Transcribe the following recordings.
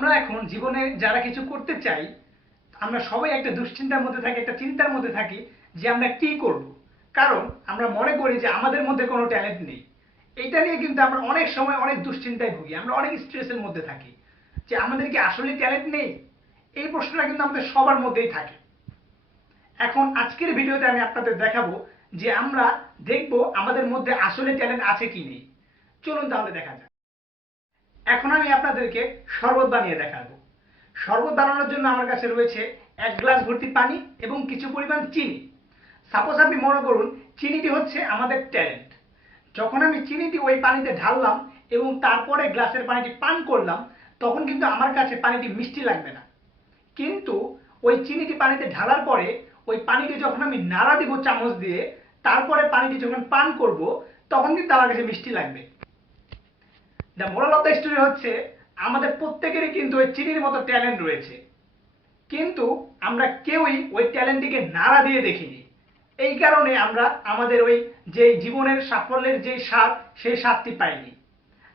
আমরা এখন জীবনে যারা কিছু করতে চাই, আমরা সবাই একটা দুশ্চিন্তার মধ্যে থাকি, একটা চিন্তার মধ্যে থাকি যে আমরা কি করব। কারণ আমরা মনে করি যে আমাদের মধ্যে কোনো ট্যালেন্ট নেই। এটা নিয়ে কিন্তু আমরা অনেক সময় অনেক দুশ্চিন্তায় ভুগি, আমরা অনেক স্ট্রেসের মধ্যে থাকি যে আমাদের কি আসলে ট্যালেন্ট নেই। এই প্রশ্নটা কিন্তু আমাদের সবার মধ্যেই থাকে। এখন আজকের ভিডিওতে আমি আপনাদের দেখাবো যে আমরা দেখব আমাদের মধ্যে আসলে ট্যালেন্ট আছে কি নেই। চলুন তাহলে দেখা যাক। এখন আমি আপনাদেরকে শরবত বানিয়ে দেখাবো। শরবত বানানোর জন্য আমার কাছে রয়েছে 1 গ্লাস ভর্তি পানি এবং কিছু পরিমাণ চিনি। সাপোজ আপনি মনে করুন চিনিটি হচ্ছে আমাদের ট্যালেন্ট। যখন আমি চিনিটি ওই পানিতে ঢাললাম এবং তারপরে গ্লাসের পানিটি পান করলাম, তখন কিন্তু আমার কাছে পানিটি মিষ্টি লাগবে না। কিন্তু ওই চিনিটি পানিতে ঢালার পরে ওই পানিটি যখন আমি নাড়া দিব চামচ দিয়ে, তারপরে পানিটি যখন পান করব, তখন কিন্তু আমার কাছে মিষ্টি লাগবে। The moral of the story হচ্ছে আমাদের প্রত্যেকেরই কিন্তু ওই চিনির মতো ট্যালেন্ট রয়েছে, কিন্তু আমরা কেউই ওই ট্যালেন্টটিকে নাড়া দিয়ে দেখিনি। এই কারণে আমরা আমাদের ওই যে জীবনের সাফল্যের যে স্বাদ, সেই স্বাদটি পাইনি।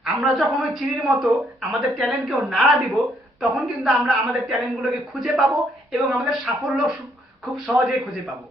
আমরা যখন ওই চিনির মতো আমাদের ট্যালেন্টকেও নাড়া দিব, তখন কিন্তু আমরা আমাদের ট্যালেন্টগুলোকে খুঁজে পাবো এবং আমাদের সাফল্য খুব সহজেই খুঁজে পাবো।